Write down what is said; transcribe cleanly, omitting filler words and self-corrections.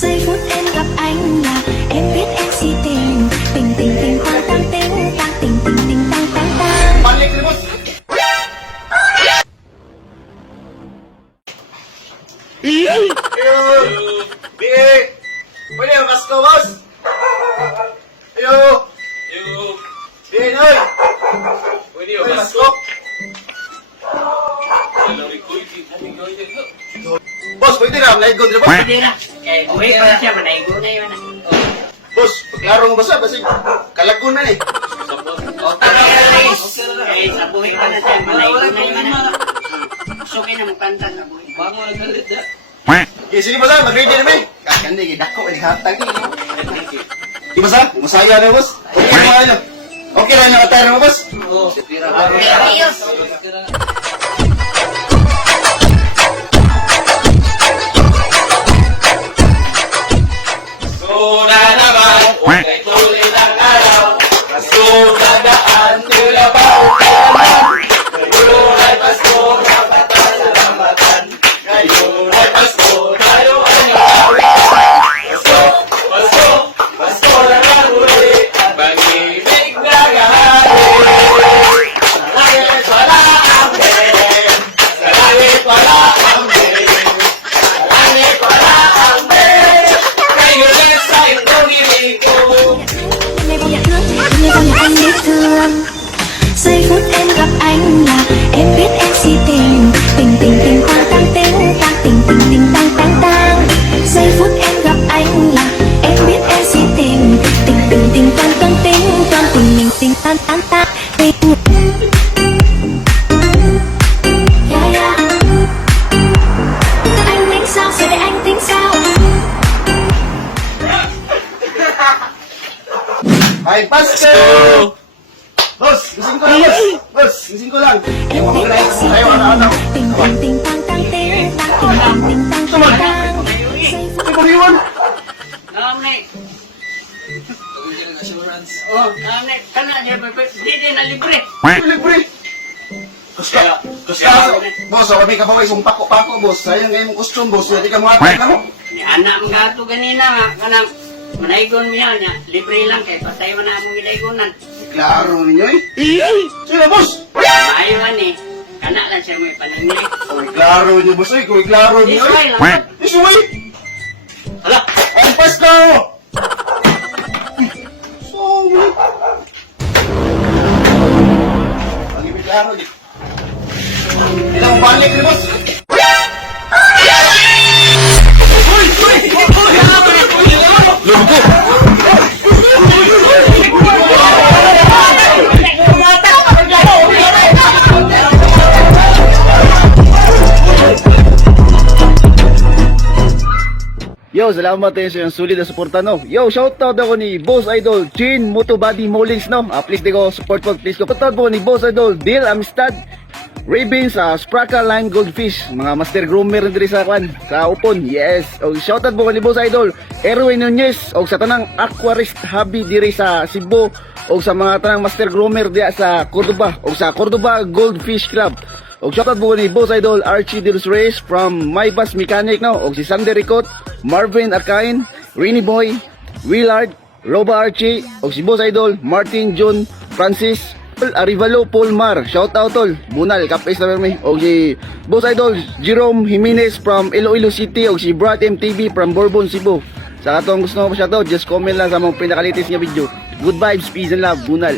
Giây phút em gặp anh là em biết em si tình. Tình tình tình khoan tăng tình tăng tình tình tình tăng tăng tăng. Balik ni boss. Ayo, Big. Pwede yung Pasko, boss? Ayo. Big, oy. Pwede Pwede yung Pasko. Boss, pwede na. Malay good, boss. Hindi na. Eh, uwi pa na siya, manaigo na yun. Boss, paglaro mo basta, basta kalagun na eh. O, tara ka na eh. Eh, sa buhay pa na siya, manaigo na yun. Suki na mukanta na buhay. Bango na galit na. Okay, sige boss, mag-ready na may. Kakandi, gidako, ihatag eh. Di ba sa? Masaya na boss. Okay na ano? Okay lang yung attire mo boss? Oo. Ayos. Suna naman, okay tuloy ng araw. Pasko na daan, tulabaw ka naman. Ngayon ay Pasko, dapat pasalamatan. Ngayon ay Pasko, tayo ay nakawi. Pasko, Pasko, Pasko na lang uli. Ang pag-ibig na gahari. Sa langit wala ang beren. Sa langit wala ang beren. Sa langit wala ang beren. Ngayon ay sa itong ibig ko. Ngày bao nhiêu anh biết thương. Giây phút em gặp anh là em biết em si tình. Tình tình tình khoan tăng tình tăng tình tình tình tăng tăng tăng. Giây phút em gặp anh là em biết em si tình. Tình tình tình tăng tăng tình tăng tình mình tình tăng tăng tăng tình. Yeah, yeah. Anh tính sao giờ để anh tính sao? Ay, Pasko! Boss, gising ko lang boss. Boss, gising ko lang. Em biết em si Ayaw, ano? tình. Tình tình tình tăng tăng tình tăng tình tình tăng tăng tăng. Giây phút Ay, pag-iwan. Ngamne. Oh, ngamne. Kana niya, di din na libre. Libre. Kuska. Boss, ako may kabaway kung pako-pako, boss. Sayang ngayon mong costume, boss. Hindi ka mga na mo. Ni anak ang gato ganina nga, kanang manaigon mo yan, ya. Libre lang kay patay mo na akong gidaigonan. Klaro ninyo eh. Sino, boss? Ayun eh, kana lang siya may paningli. Uy, klaro ninyo, boss. Uy, kuy, klaro ninyo. Isuway lang. Isuway. Hala, Ay, Pasko! Sorry. Ang ibig klaro eh. Ilang balik ni boss? Yo, salamat tayo sa yung sulit na suporta, no? Yo, shoutout ako ni Boss Idol Chin Motobody Molins, no? Please di ko support po, please ko. Shoutout po ni Boss Idol Bill Amistad Ravens, Spraka Line Goldfish, mga master groomer diri sa kwan, sa Upon, yes. O shoutout po ni Boss Idol Erwin Nunez, o sa tanang aquarist hobby diri sa Cebu, o sa mga tanang master groomer diya sa Cordoba, o sa Cordoba Goldfish Club. Og shoutout po ni Boss Idol Archie De Los Reyes from My Bus Mechanic, no? Og si Sander Ricot, Marvin Arcain, Rini Boy, Willard, Roba Archie, og si Boss Idol Martin John Francis, Arivalo Paul Mar, shoutout tol, Bunal, kapes na may. Og si Boss Idol Jerome Jimenez from Iloilo City, og si Brad MTV from Bourbon, Cebu. Sa katong gusto mo pa shoutout, just comment lang sa mga pinakalitis nga video. Good vibes, peace and love, Bunal.